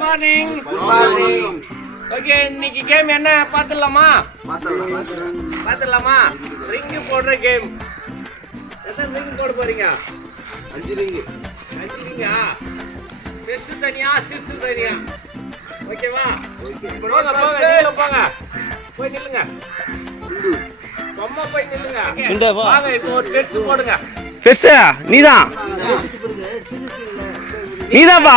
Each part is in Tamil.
மார்னிங் குட் மார்னிங் ஓகே இன்னைக்கு கேம் என்ன? பார்த்துடலாமா? பார்த்துடலாமா? ரிங்கு போடுற கேம் எத்தனை ரிங் போட போறீங்க? அஞ்சு ரிங்கு அஞ்சு ரிங்கா பெருசு தனியா சிறுசு தனியா? ஓகேவா போங்க போங்க நீங்க போங்க. போய் நில்லுங்க. சும்மா போய் நில்லுங்க. சுண்டா, வா. வாங்க இப்போ ஒரு பெருசு போடுங்க. பெருசா? நீதான்? நீதான்ப்பா?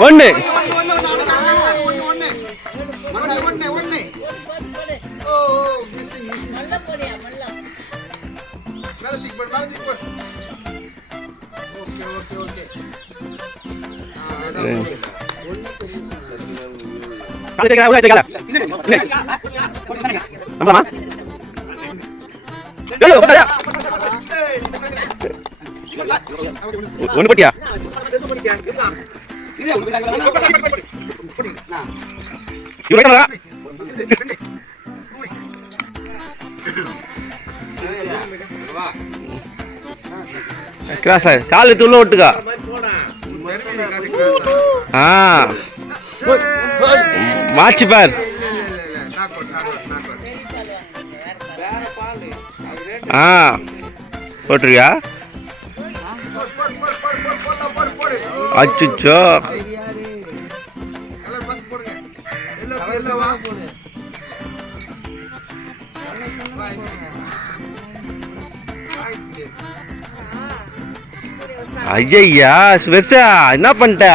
ஒன்று நம்மளாமா ஒன்று பட்டியா? கிராஸ் ஆகுது கால் எடுத்து உள்ள விட்டுக்கா ஆ. மாச்சு பார். ஆ. போட்டிருக்கியா? அச்சுச்சோ. ஐயா பெருசா என்ன பண்ணிட்ட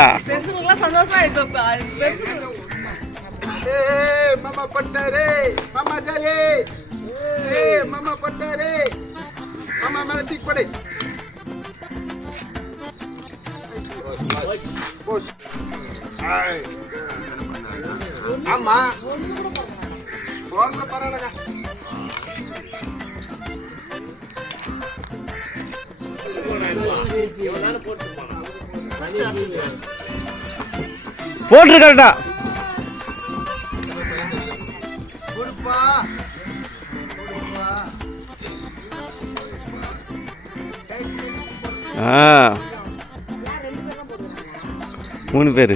மாமா மேல தீக்கொடை புஷ் ஆமா போறத பரவாயில்லங்க போட்டு கரெக்டா பொறுப்பா பொறுப்பா ஆ. மூணு பேர்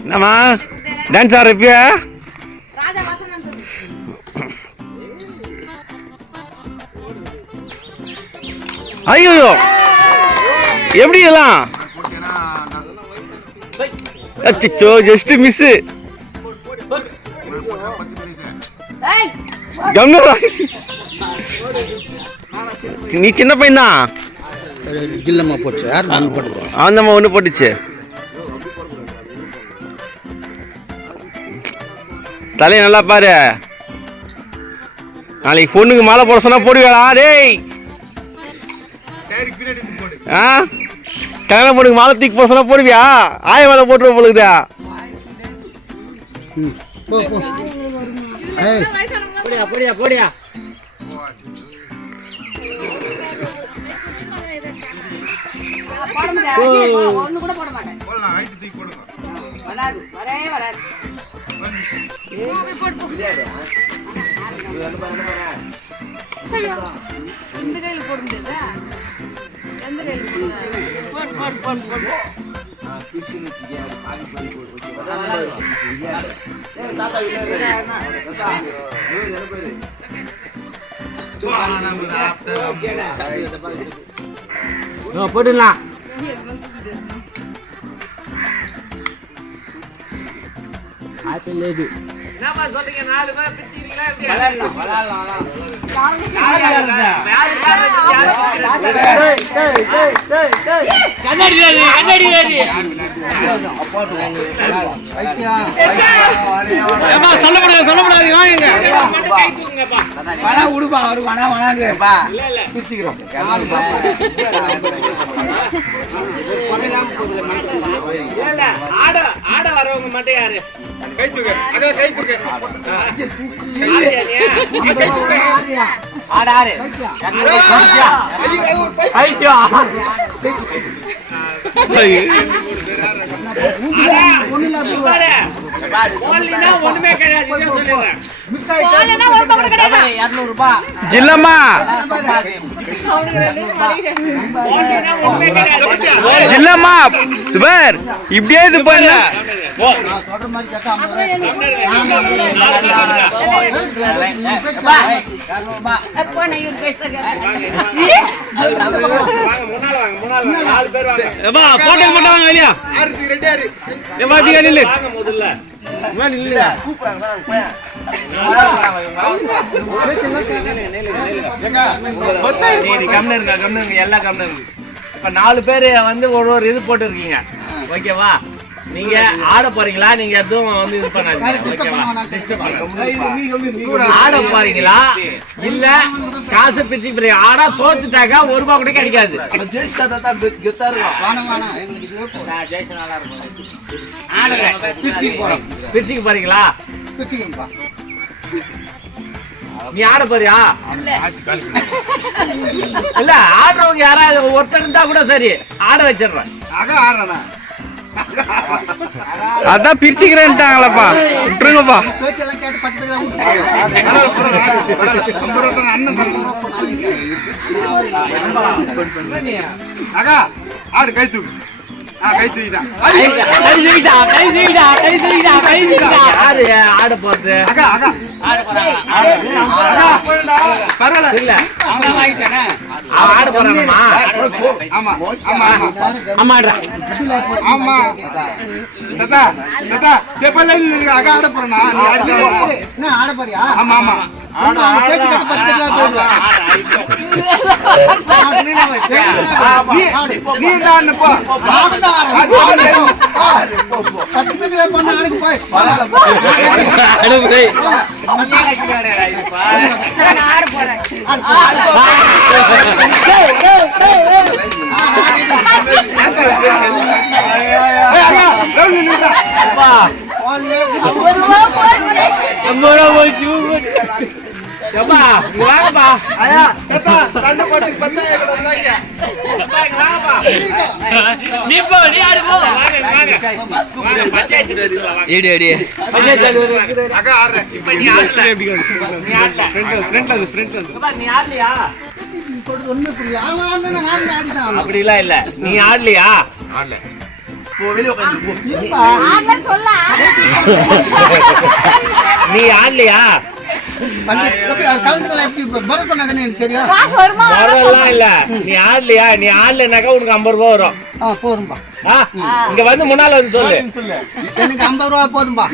என்னம்மா டான்ஸ் ஆடுற இப்பயா ஐயோ எப்படி இதெல்லாம்? அச்சோ ஜஸ்ட் மிஸ் நீ சின்ன பையன் தான் இல்லம்மா போச்சு. யார் போட்டுக்கோ? அவன் நம்ம ஒன்று போட்டுச்சு. தலையை நல்லா பாரு. நாளைக்கு பொண்ணுக்கு மாலை போட சொன்னா போடுவேடா டேய். ஆ? கல்யாண பொண்ணுக்கு மாலை தூக்கி போட சொன்னா போடுவியா? ஆய மாலை போட்டுருவ பொழுதுதா போடியா போடியா. ஒண்ணு கூட போட மாட்டேன் போடலாம் ஹைட் தூக்கி போடுங்க. வராது வரவே வராது. இந்த கையில போட முடியாதா எந்த கையில போட போடு போடு போடு. தாத்தா போட்டுடலாம். ஆப்பிள் లేదు சொல்லக்கூடாது சொல்லக்கூடாது வாங்க. வனா உடுப்பா அவரு வனா ஆட வரவங்க மட்டும் யாரு? கை தூக்கு. அக்கா கை தூக்கு. கை தூக்கு. ஆடு ஆடு ஐயோ, ஒண்ணுமே கிடையாது. இதான் ஜில்லம்மா. ஜில்லம்மா பார் இப்படியே இது இவரு ஏமா போட்டோ மட்டும் வாங்க வெளியா. ஆறுக்கு ரெண்டு ஆறு ஏமா டீ நில்லு வாங்க முதல்ல நீ கம்னு இருங்க கம்னு இருங்க எல்லாம் கம்னு இருங்க இப்ப நாலு பேர் வந்து ஒரு ஒரு இது போட்டு இருக்கீங்க ஓகேவா? நீங்க ஆட போறீங்களா? நீங்க எதுவும் வந்து இது பண்ணாதீங்க. ஓகேவா? ஆட போறீங்களா? இல்ல காசு பிரிச்சு போறீங்க ஆடா தோத்துட்டாக்கா ஒரு ரூபாய் கூட கிடைக்காது. பிரிச்சுக்கு போறீங்களா? நீ ஆட போறியா? இல்ல. ஆடுறவங்க யாராவது ஒருத்தர் இருந்தா கூட சரி. ஆட வச்சிடுறேன். ஆடுறேண்ணா. அதான் பிரிச்சுக்கிறேன்ட்டாங்களப்பா விட்டுருங்கப்பா அண்ணன் தரணும். ஆடு கை தூக்கு ஆ கை தூக்கிட்டான் கை தூக்கிட்டா கை தூக்கிட்டா கை தூக்கிட்டா கை தூக்கிட்டா யாரு? ஆட போறது ஆடு போறானம்மா ஆமா ஆமா. ஆமா ஆமாடா ஆமா. தாத்தா தாத்தா செப்பல்ல அக்கா ஆட போறேனா? நீ அடிச்சு என்ன ஆட போறியா? ஆமா ஆமா. போய் நான் ஆட போறேன். ஏய், அக்கா ரவுண்ட் நின்னுடா. ஒரு ரூபா போய் எப்பா இங்க வாங்கப்பா. ஐயா தாத்தா தண்ணி போட்டு பத்தாயிரம் கூட இருந்தாங்க எப்பா, இங்க வாங்கப்பா. நீ போ நீ ஆடு போ. வாங்க வாங்க வாங்க. பஞ்சாயத்து வீட்டுக்கு வாங்க. ஏடி ஏடி. அக்கா ஆடுறேன். இப்ப நீ ஆடல. நீ ஆடல. ஃப்ரெண்ட் அது ஃப்ரெண்ட் அது எப்பா, நீ ஆடலையா? சொல்றது ஒண்ணு புரியுது அவன் ஆடுனா நான் ஆடிதான் அப்படிலாம் இல்ல நீ ஆடலையா. நீ ஆடலையா? வந்து கலந்துக்கலாம். எப்படி வர சொன்னாதானே எனக்கு தெரியும். காசு வருமா? வரலாம் இல்ல. நீ ஆடலையா? நீ ஆடலைனாக்கா உனக்கு ஐம்பது ரூபா வரும். ஆ போதும்பா? இங்க வந்து முன்னால வந்து சொல்லு. எனக்கு ஐம்பது ரூபா போதும்பா.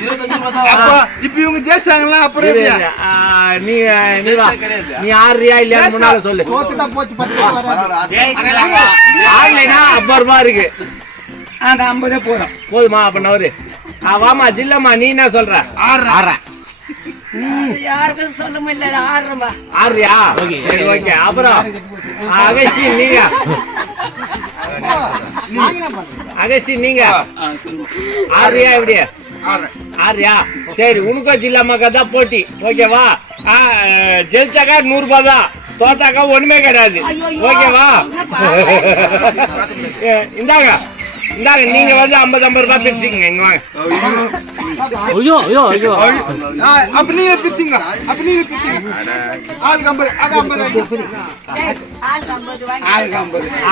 அப்ப இப்ப இவங்க ஜெயிச்சிட்டாங்களா அப்புறம் நீ நீ ஆடுறியா இல்லையா முன்னால சொல்லு. தோத்துட்டா போச்சு பத்து பேர் வராது. ஆடலைனா ஐம்பது ரூபா இருக்கு. அந்த ஐம்பதே போதும். போதுமா அப்ப நவரு ஆ, வாமா ஜில்லம்மா நீ என்ன சொல்ற? ஆடுறேன். யாருக்கும் சொல்ல முடியல ஆடுறேன்பா ஆடுறியா சரி ஓகே. அப்புறம்? அகஸ்டி நீங்க? அகஸ்டி நீங்க? ஆடுறியா எப்படி? ஆடுறேன் ஆடுறியா சரி உனக்கும் ஜில்லாமாக்கா தான் போட்டி. ஓகேவா ஆ, ஜெயிச்சாக்கா நூறு ரூபாய் தான். தோத்தாக்கா ஒண்ணுமே கிடையாது. ஓகேவா இந்தாங்க. இந்தாங்க நீங்க வந்து ஐம்பது ஐம்பது ரூபாய் பிரிச்சுக்கங்க. இங்க வாங்க. ஐயோ ஐயோ ஐயோ. ஆ, அப்ப நீங்க பிரிச்சுங்க அப்ப நீங்க பிரிச்சுங்க ஆளுக்கு ஐம்பது அக்கா ஐம்பது ஆளுக்கு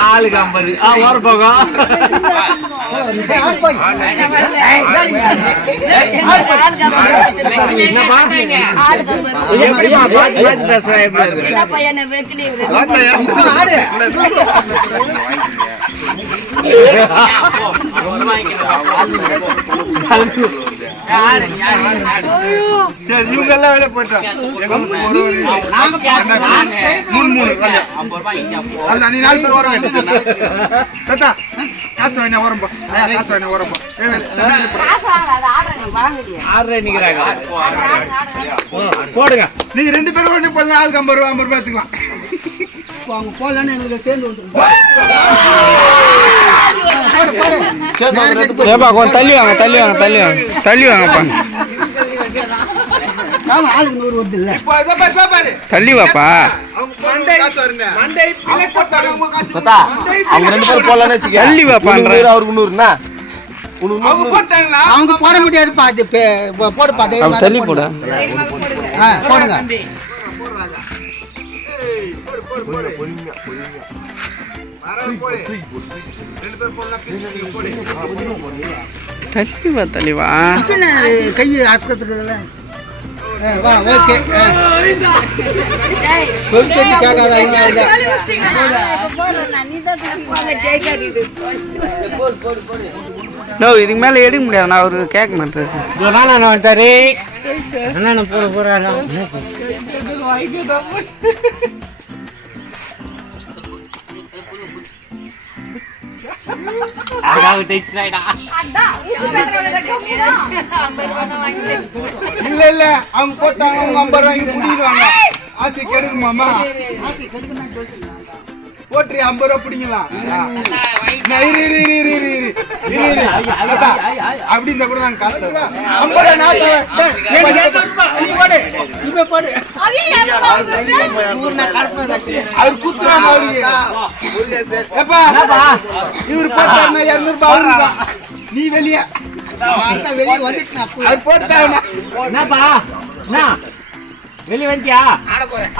ஆளுக்கு ஆ போகும் பேசுறேன் சரி இவங்க எல்லாம் ரெண்டா பேர். மூணு மூணு அதுதான் நீ நாலு பேர் வர வேண்டியது தாத்தா காசு வாங்கினா வரம்பா ஐயா காசு வாங்கினா வரம்பா போடுங்க நீங்க ரெண்டு பேரும் ஒண்ணு போடலாம் ஆளுக்கு ஐம்பது ரூபா ஐம்பது ரூபா எடுத்துக்கலாம் அவங்க போகலன்னு எங்களுக்கு சேர்ந்து போடு. ஏப்பா கொஞ்சம் தள்ளி வாங்க தள்ளி வாங்க தள்ளி வாங்க. தள்ளி வாங்கப்பா. தள்ளி வாப்பா. அவங்க ரெண்டு பேரும் போடலாம்னு வச்சுக்க தள்ளி நூறு அவருக்கு உனக்கு அவங்க போட முடியாதுப்பா அது பே- போ- போடுப்பா தைரியமா அவன் தள்ளி போட. போடுங்க. தள்ளி வா தள்ளி வா கை அசுக்கத்துக்குதுல்ல வா ஓகே சொல்லி கேட்டு கேட்காத. நீ இதுக்கு மேலே எடுக்க முடியாது நான் அவரு கேட்க மாட்டேன் அதான் ஊசி பேசுறவங்க இல்ல இல்ல அவங்க போட்டாங்க அவங்க ஐம்பது ரூபாய்க்கு பிடிக்கிடுவாங்க ஆசை கெடுக்குமாமா போட்டுரு ஐம்பது ரூபா பிடிங்கலாம் நான் இரு, இரு, இரு, இரு, இரு, இரு. இரு, இரு. தாத்தா, அப்படி இருந்தா கூட நாங்க காசு. ஐம்பது ரூபா நான் அவர் குத்துறாங்க அவருக்கு ஏப்பா இவரு போட்டாருன்னா இருநூறு ரூபாய் அவருக்கு தான். நீ வெளியே. வெளியே வந்துட்டு நான் என்னப்பா? என்ன வெளிய வந்துட்டியா?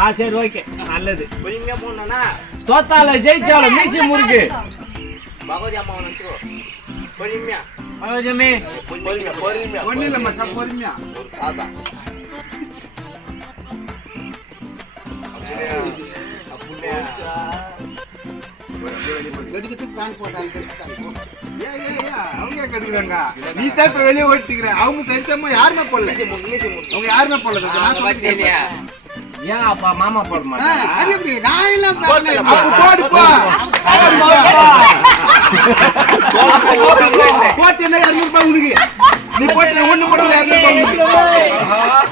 ஆ சரி ஓகே நல்லது. பொறுமையா போனோம்னா தோத்தால ஜெயிச்சாலும் மீசி முறுக்கு. பகவதி அம்மா நினைச்சுக்கோ. பொறுமையா. மகஜமே பொறுமையா பொறுமையா. ஒண்ணு இல்ல மச்சான் பொறுமையா. ஒரு சாதா. வெடிக்கிறதுக்கு பேன் போட்டாங்க அவங்க கெடுக்குறாங்க? நீ தான் இப்ப வெளியே ஓட்டிக்கிற அவங்க சரிசமா யாருமே போடல. அவங்க யாருமே போடல. நான் சொல்லிட்டேன். இல்லையா ஏன் அப்பா மாமா போட ஆ, மாட்டா அது எப்படி? நான் எல்லாம் போட்டு என்ன இருநூறு ரூபாய் உனக்கு? நீ போட்டு ஒண்ணு போடல இருநூறு ரூபாய் உனக்கு.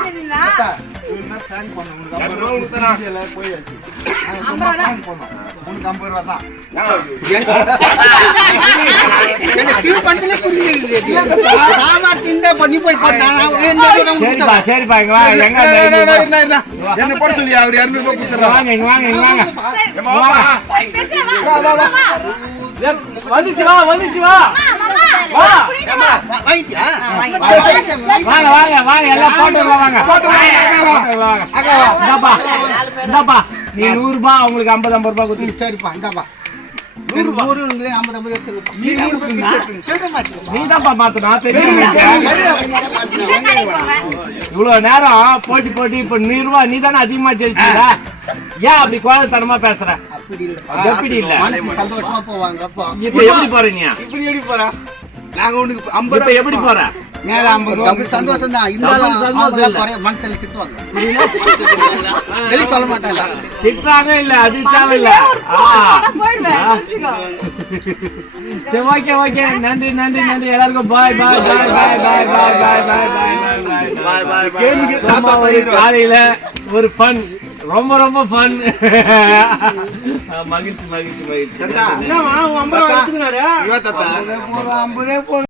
என்ன? போட சொல்லி அவர் இருநூறு ரூபாய் கொடுத்துறாரு வாங்க வாங்க இங்க வாங்க. ஏம்மா, வா, வா. பேச வா. வா, வா, வா. வந்துச்சு வா வந்துச்சு வா. வாங்க வாங்க வாங்க எல்லாம் போட்டு வாங்க. இந்தாப்பா இந்தாப்பா நீ நூறு ரூபாய் அவங்களுக்கு ஐம்பது ஐம்பது ரூபாய் கொடுத்து சரிப்பா இந்தாப்பா நூறு நூறு நூறு இவ்வளவு நேரம் போட்டி போட்டி இப்ப நீ ரூபா நீ தானே அதிகமா ஜெயிச்சீங்க ஏன் அப்படி கோலத்தனமா பேசுற அப்படி இல்ல? மனசு சந்தோஷமா போவாங்க அப்போ இப்ப எப்படி போறீங்க இப்படி எப்படி போறா நாங்க உனக்கு ஐம்பது இப்ப எப்படி போற மேல ஐம்பது ரூபா டபுள் சந்தோஷம் தான் இருந்தாலும். குறைய மனசுல திட்டுவாங்க வெளிய சொல்ல மாட்டாங்க திட்டுறாங்க இல்ல அது தேவையில்ல சரி ஓகே ஓகே நன்றி நன்றி நன்றி எல்லாருக்கும் பாய் பாய் பாய் பாய் பாய் பாய் பாய் பாய் பாய் பாய் பாய் பாய் ஒரு. காலையில ஒரு ஃபன் ரொம்ப ரொம்ப ஃபன் மகிழ்ச்சி மகிழ்ச்சி மகிழ்ச்சி. ஐம்பதே போதும்.